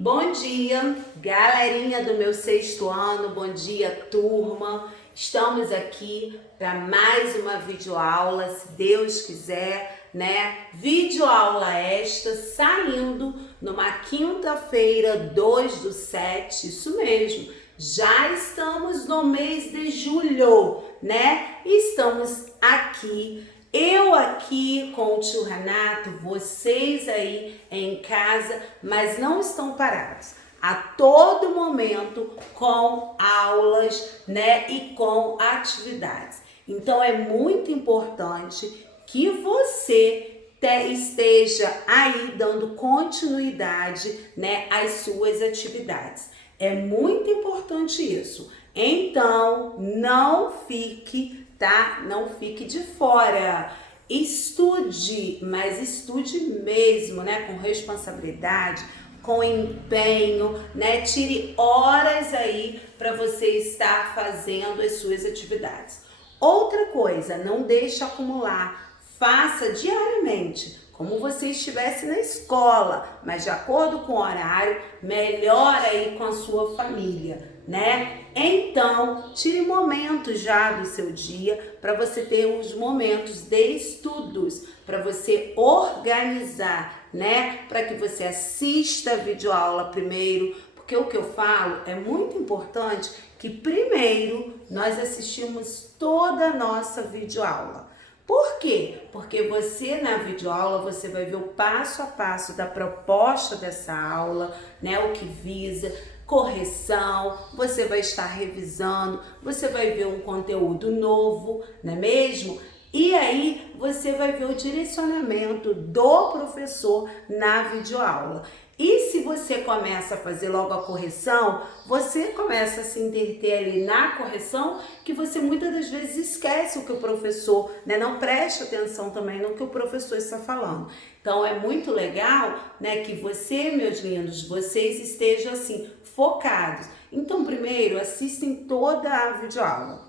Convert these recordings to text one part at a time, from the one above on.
Bom dia, galerinha do meu sexto ano, bom dia, turma. Estamos aqui para mais uma videoaula, se Deus quiser, né? Videoaula esta saindo numa quinta-feira, 2/7, isso mesmo. Já estamos no mês de julho, né? Estamos aqui. Eu aqui com o tio Renato, vocês aí em casa, mas não estão parados. A todo momento com aulas, né, e com atividades. Então é muito importante que você esteja aí dando continuidade, né, às suas atividades. É muito importante isso. Então, não fique, tá? Não fique de fora. Estude, mas estude mesmo, né? Com responsabilidade, com empenho, né? Tire horas aí para você estar fazendo as suas atividades. Outra coisa, não deixe acumular. Faça diariamente, como você estivesse na escola, mas de acordo com o horário, melhor aí com a sua família, né? Então, tire momentos já do seu dia para você ter os momentos de estudos, para você organizar, né? Para que você assista a videoaula primeiro, porque o que eu falo é muito importante que primeiro nós assistimos toda a nossa videoaula. Por quê? Porque você na videoaula você vai ver o passo a passo da proposta dessa aula, né? O que visa, correção, você vai estar revisando, você vai ver um conteúdo novo, não é mesmo? E aí você vai ver o direcionamento do professor na videoaula. E se você começa a fazer logo a correção, você começa a se entreter ali na correção, que você muitas das vezes esquece o que o professor, né, não presta atenção também no que o professor está falando. Então é muito legal, né, que você, meus lindos, vocês estejam assim, focados. Então primeiro assistem toda a videoaula.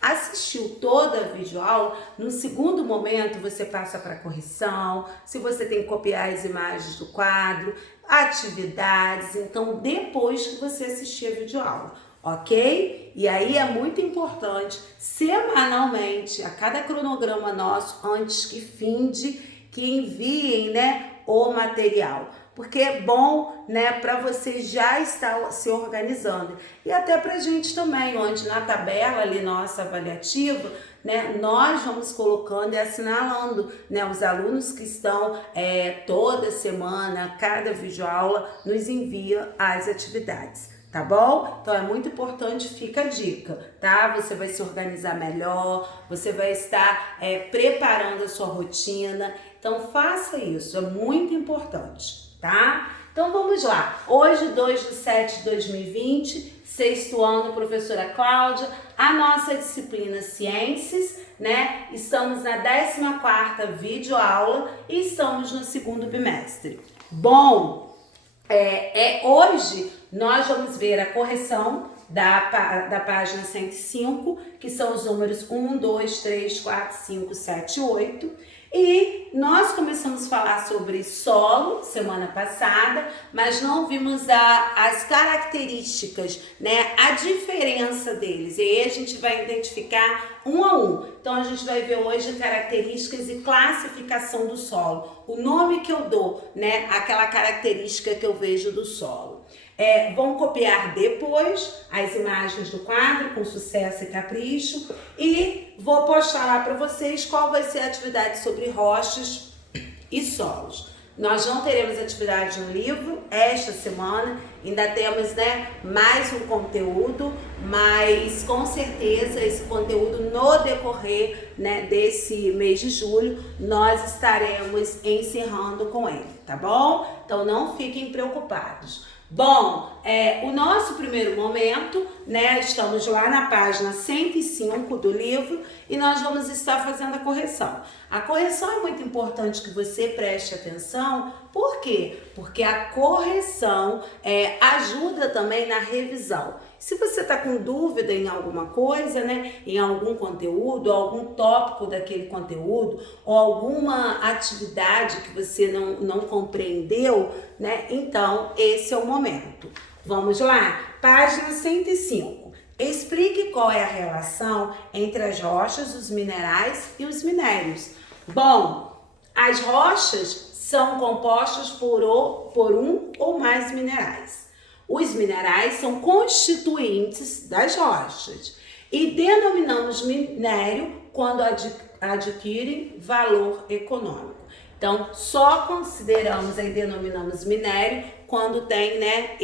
Assistiu toda a videoaula, no segundo momento você passa para correção, se você tem que copiar as imagens do quadro, atividades, então depois que você assistir a videoaula, ok? E aí é muito importante, semanalmente, a cada cronograma nosso, antes que finde, que enviem, né, o material. Porque é bom, né, para você já estar se organizando. E até pra gente também, onde na tabela ali nossa avaliativa, né, nós vamos colocando e assinalando, né, os alunos que estão toda semana, cada videoaula, nos envia as atividades. Tá bom? Então é muito importante, fica a dica, tá? Você vai se organizar melhor, você vai estar preparando a sua rotina. Então faça isso, é muito importante. Tá? Então vamos lá. Hoje, 2/7/2020, sexto ano, professora Cláudia, a nossa disciplina Ciências, né? Estamos na 14ª videoaula e estamos no segundo bimestre. Bom, hoje nós vamos ver a correção da página 105, que são os números 1, 2, 3, 4, 5, 7, 8. E nós começamos a falar sobre solo semana passada, mas não vimos as características, né? A diferença deles. E aí a gente vai identificar um a um. Então a gente vai ver hoje características e classificação do solo. O nome que eu dou, né? Aquela característica que eu vejo do solo. Vão copiar depois as imagens do quadro com sucesso e capricho e vou postar lá para vocês qual vai ser a atividade sobre rochas e solos. Nós não teremos atividade no livro esta semana, ainda temos, né, mais um conteúdo, mas com certeza esse conteúdo no decorrer, né, desse mês de julho nós estaremos encerrando com ele, tá bom? Então não fiquem preocupados. Bom, o nosso primeiro momento, né, estamos lá na página 105 do livro e nós vamos estar fazendo a correção. A correção é muito importante que você preste atenção, por quê? Porque a correção ajuda também na revisão. Se você está com dúvida em alguma coisa, né, em algum conteúdo, algum tópico daquele conteúdo, ou alguma atividade que você não compreendeu, né, então esse é o momento. Vamos lá? Página 105. Explique qual é a relação entre as rochas, os minerais e os minérios. Bom, as rochas são compostas por um ou mais minerais. Os minerais são constituintes das rochas e denominamos minério quando adquirem valor econômico. Então, só consideramos e denominamos minério quando tem, né,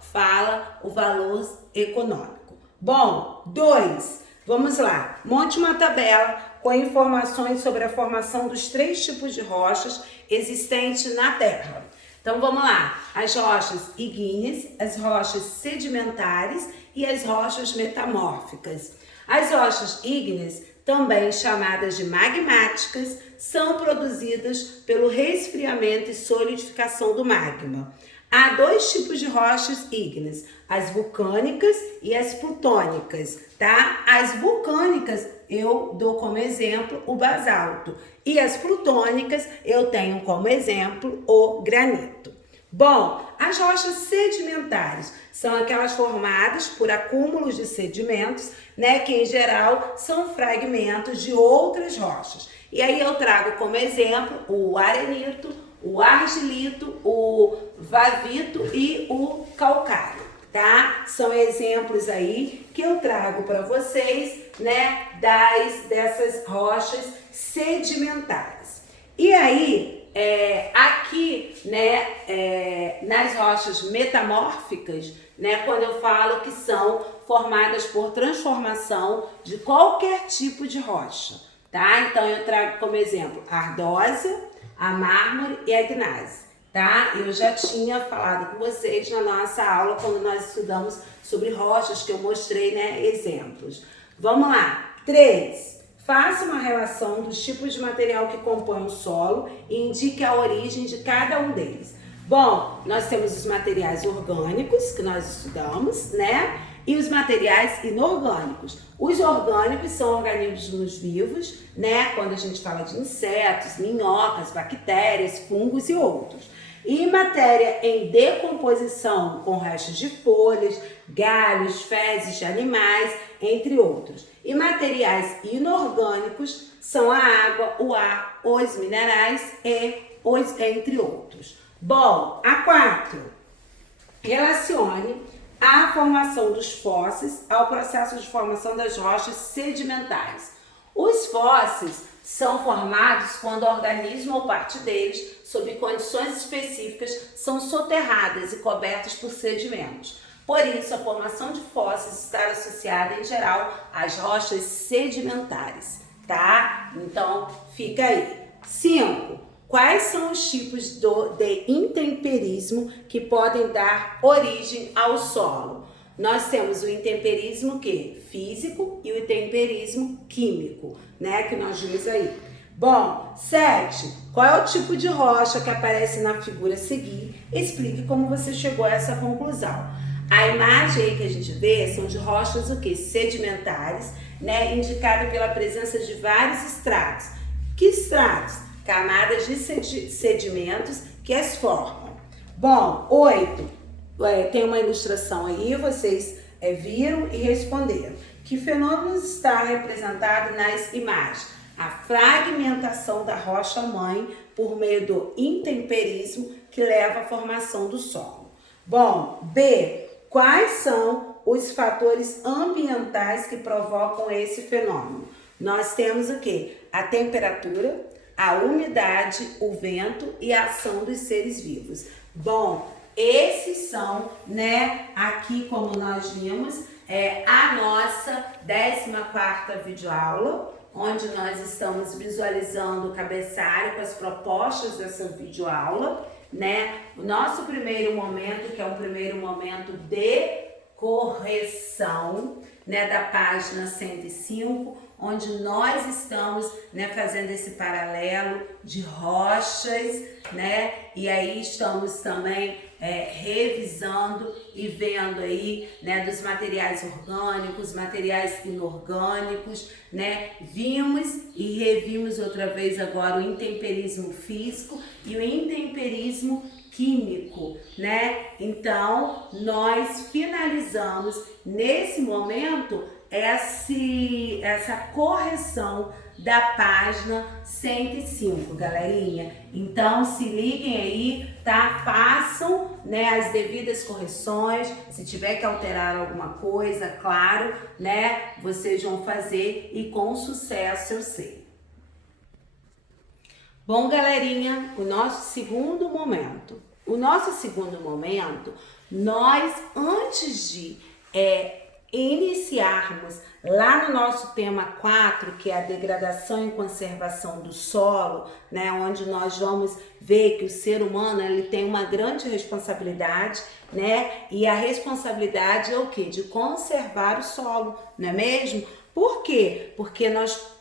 fala o valor econômico. Bom, 2. Vamos lá. Monte uma tabela com informações sobre a formação dos 3 tipos de rochas existentes na Terra. Então, vamos lá. As rochas ígneas, as rochas sedimentares e as rochas metamórficas. As rochas ígneas, também chamadas de magmáticas, são produzidas pelo resfriamento e solidificação do magma. Há 2 tipos de rochas ígneas, as vulcânicas e as plutônicas, tá? As vulcânicas eu dou como exemplo o basalto e as plutônicas eu tenho como exemplo o granito. Bom, as rochas sedimentares são aquelas formadas por acúmulos de sedimentos, né, que em geral são fragmentos de outras rochas. E aí eu trago como exemplo o arenito, o argilito, o vavito e o calcário, tá? São exemplos aí que eu trago para vocês, né, dessas rochas sedimentares. E aí, aqui, né, nas rochas metamórficas, né, quando eu falo que são formadas por transformação de qualquer tipo de rocha, tá? Então eu trago como exemplo a ardósia, a mármore e a gneiss, tá? Eu já tinha falado com vocês na nossa aula quando nós estudamos sobre rochas, que eu mostrei, né, exemplos. Vamos lá. 3. Faça uma relação dos tipos de material que compõem o solo e indique a origem de cada um deles. Bom, nós temos os materiais orgânicos, que nós estudamos, né? E os materiais inorgânicos. Os orgânicos são organismos vivos, né? Quando a gente fala de insetos, minhocas, bactérias, fungos e outros. E matéria em decomposição, com restos de folhas, galhos, fezes de animais, entre outros. E materiais inorgânicos são a água, o ar, os minerais e entre outros. Bom, a 4. Relacione a formação dos fósseis ao processo de formação das rochas sedimentares. Os fósseis são formados quando o organismo ou parte deles, sob condições específicas, são soterradas e cobertas por sedimentos. Por isso, a formação de fósseis está associada, em geral, às rochas sedimentares, tá? Então, fica aí. 5. Quais são os tipos de intemperismo que podem dar origem ao solo? Nós temos o intemperismo físico e o intemperismo químico, né, que nós vimos aí. Bom, 7. Qual é o tipo de rocha que aparece na figura a seguir? Explique como você chegou a essa conclusão. A imagem aí que a gente vê são de rochas sedimentares, né, indicada pela presença de vários estratos. Que estratos? Camadas de sedimentos que as formam. Bom, 8. Tem uma ilustração aí, vocês viram e responderam. Que fenômeno está representado nas imagens? A fragmentação da rocha-mãe por meio do intemperismo que leva à formação do solo. Bom, B. Quais são os fatores ambientais que provocam esse fenômeno? Nós temos o quê? A temperatura, a umidade, o vento e a ação dos seres vivos. Bom, esses são, né, aqui como nós vimos, a nossa 14ª videoaula, onde nós estamos visualizando o cabeçalho com as propostas dessa videoaula, né? O nosso primeiro momento, que é um primeiro momento de correção, né, da página 105, onde nós estamos, né, fazendo esse paralelo de rochas, né, e aí estamos também revisando e vendo aí, né, dos materiais orgânicos, materiais inorgânicos, né? Vimos e revimos outra vez agora o intemperismo físico e o intemperismo químico, né? Então, nós finalizamos nesse momento essa correção da página 105, galerinha. Então, se liguem aí, tá? Façam, né, as devidas correções. Se tiver que alterar alguma coisa, claro, né, vocês vão fazer e com sucesso, eu sei. Bom, galerinha, o nosso segundo momento. Nós, antes de iniciarmos lá no nosso tema 4, que é a degradação e conservação do solo, né, onde nós vamos ver que o ser humano ele tem uma grande responsabilidade, né, e a responsabilidade é o quê? De conservar o solo, não é mesmo? Por quê? Porque nós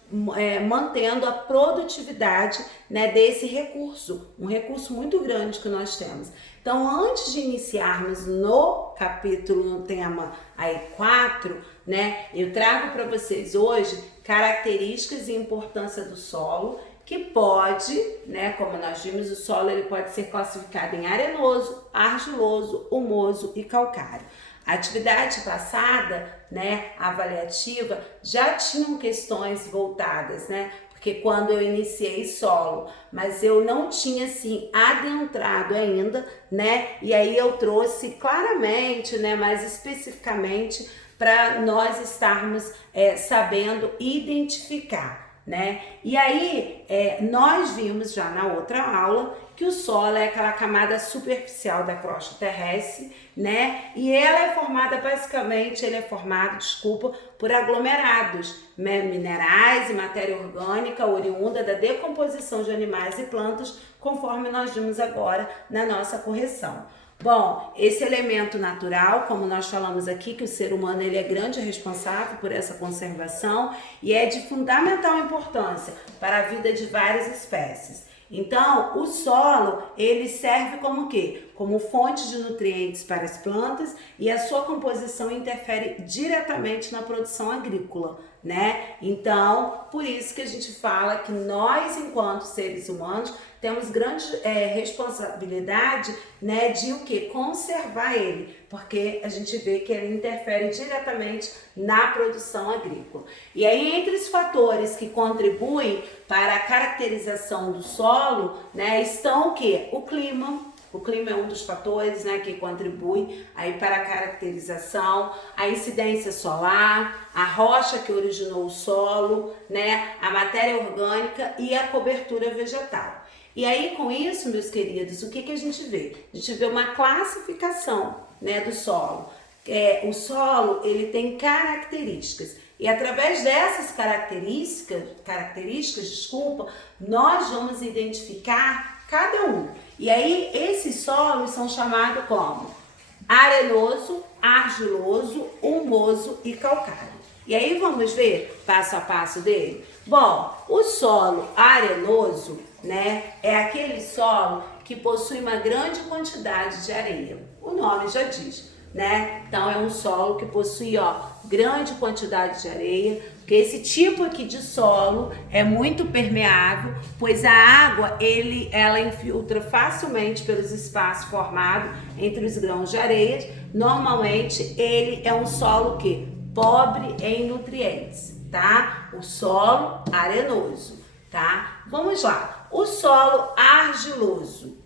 mantendo a produtividade, né, desse recurso, um recurso muito grande que nós temos. Então, antes de iniciarmos no capítulo, no tema aí 4, né, eu trago para vocês hoje características e importância do solo, que pode, né, como nós vimos, o solo ele pode ser classificado em arenoso, argiloso, humoso e calcário. A atividade passada, né, avaliativa, já tinham questões voltadas, né? Porque quando eu iniciei solo, mas eu não tinha assim adentrado ainda, né? E aí eu trouxe claramente, né, mais especificamente para nós estarmos sabendo identificar, né? E aí nós vimos já na outra aula que o solo é aquela camada superficial da crosta terrestre, né? E ela é formada basicamente, por aglomerados, né? Minerais e matéria orgânica oriunda da decomposição de animais e plantas, conforme nós vimos agora na nossa correção. Bom, esse elemento natural, como nós falamos aqui, que o ser humano ele é grande responsável por essa conservação e é de fundamental importância para a vida de várias espécies. Então, o solo, ele serve como o quê? Como fonte de nutrientes para as plantas e a sua composição interfere diretamente na produção agrícola, né? Então, por isso que a gente fala que nós, enquanto seres humanos, temos grande responsabilidade, né, de o quê? Conservar ele, porque a gente vê que ele interfere diretamente na produção agrícola. E aí, entre os fatores que contribuem para a caracterização do solo, né, estão o quê? O clima. O clima é um dos fatores, né, que contribui aí para a caracterização, a incidência solar, a rocha que originou o solo, né, a matéria orgânica e a cobertura vegetal. E aí, com isso, meus queridos, o que a gente vê? A gente vê uma classificação, né, do solo. O solo, ele tem características. E através dessas características, nós vamos identificar cada um. E aí, esses solos são chamados como arenoso, argiloso, humoso e calcário. E aí, vamos ver passo a passo dele? Bom, o solo arenoso, né, é aquele solo que possui uma grande quantidade de areia. O nome já diz, né? Então, é um solo que possui, grande quantidade de areia, porque esse tipo aqui de solo é muito permeável, pois a água, ela infiltra facilmente pelos espaços formados entre os grãos de areia. Normalmente, ele é um solo que pobre em nutrientes, tá? O solo arenoso, tá? Vamos lá. O solo argiloso,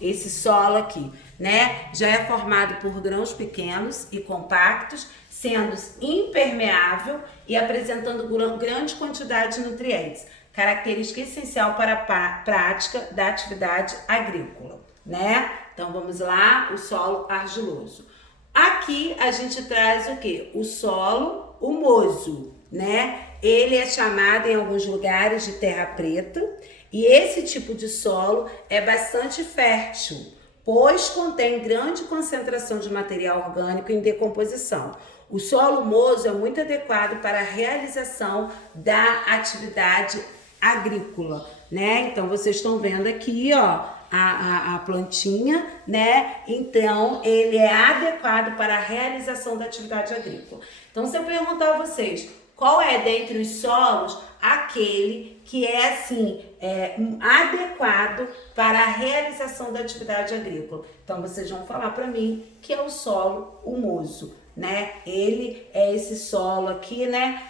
esse solo aqui, né, já é formado por grãos pequenos e compactos, sendo impermeável e apresentando grande quantidade de nutrientes, característica essencial para a prática da atividade agrícola, né? Então vamos lá, o solo argiloso. Aqui a gente traz o quê? O solo humoso, né? Ele é chamado em alguns lugares de terra preta e esse tipo de solo é bastante fértil, pois contém grande concentração de material orgânico em decomposição. O solo humoso é muito adequado para a realização da atividade agrícola, né? Então vocês estão vendo aqui, ó, a plantinha, né? Então ele é adequado para a realização da atividade agrícola. Então se eu perguntar a vocês, qual é dentre os solos aquele que é assim adequado para a realização da atividade agrícola? Então vocês vão falar para mim que é o solo humoso, né? Ele é esse solo aqui, né?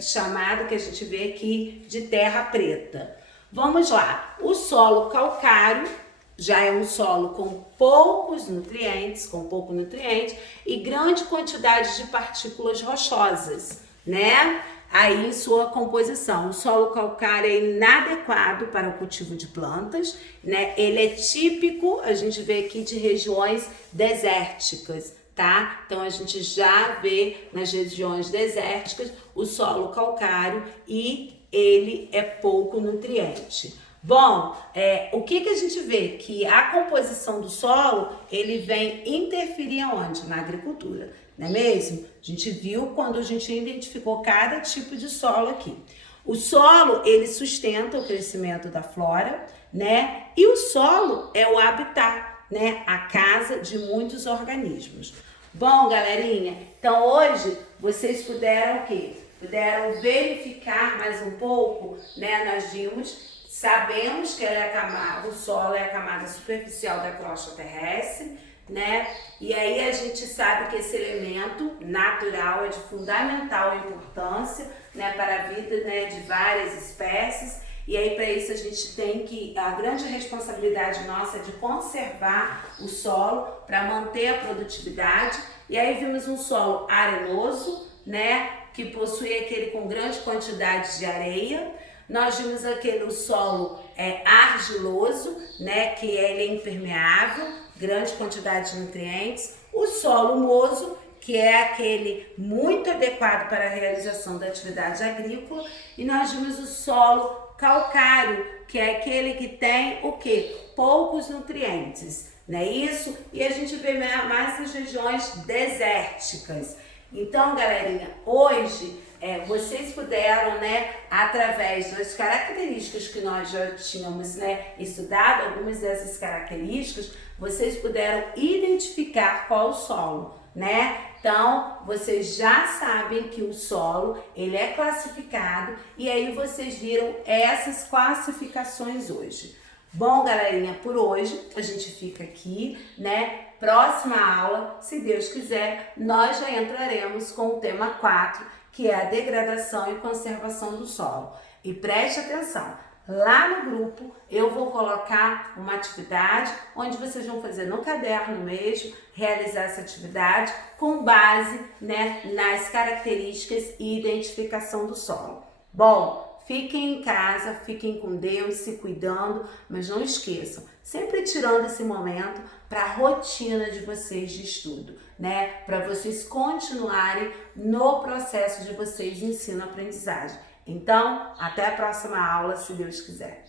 Chamado, que a gente vê aqui, de terra preta. Vamos lá. O solo calcário já é um solo com poucos nutrientes, e grande quantidade de partículas rochosas, né? Aí em sua composição, o solo calcário é inadequado para o cultivo de plantas, né? Ele é típico, a gente vê aqui, de regiões desérticas, tá? Então a gente já vê nas regiões desérticas o solo calcário e ele é pouco nutriente. Bom, o que a gente vê? Que a composição do solo, ele vem interferir aonde? Na agricultura, não é mesmo? A gente viu quando a gente identificou cada tipo de solo aqui. O solo, ele sustenta o crescimento da flora, né? E o solo é o habitat, né? A casa de muitos organismos. Bom, galerinha, então hoje vocês puderam o quê? Puderam verificar mais um pouco, né? Nós vimos, sabemos que o solo é a camada superficial da crosta terrestre, né? E aí a gente sabe que esse elemento natural é de fundamental importância, né, para a vida, né, de várias espécies. E aí para isso a gente tem a grande responsabilidade nossa é de conservar o solo para manter a produtividade. E aí vimos um solo arenoso, né, que possui aquele com grande quantidade de areia. Nós vimos aquele o solo argiloso, né, que ele é impermeável, grande quantidade de nutrientes. O solo humoso, que é aquele muito adequado para a realização da atividade agrícola. E nós vimos o solo calcário, que é aquele que tem o quê? Poucos nutrientes, não é isso? E a gente vê mais nas regiões desérticas. Então, galerinha, hoje vocês puderam, né, através das características que nós já tínhamos, né, estudado, algumas dessas características, vocês puderam identificar qual o solo, né? Então, vocês já sabem que o solo, ele é classificado, e aí vocês viram essas classificações hoje. Bom, galerinha, por hoje a gente fica aqui, né? Próxima aula, se Deus quiser, nós já entraremos com o tema 4, que é a degradação e conservação do solo. E preste atenção, lá no grupo eu vou colocar uma atividade onde vocês vão fazer no caderno mesmo, realizar essa atividade com base, né, nas características e identificação do solo. Bom, fiquem em casa, fiquem com Deus, se cuidando, mas não esqueçam, sempre tirando esse momento para a rotina de vocês de estudo, né? Para vocês continuarem no processo de vocês de ensino-aprendizagem. Então, até a próxima aula, se Deus quiser.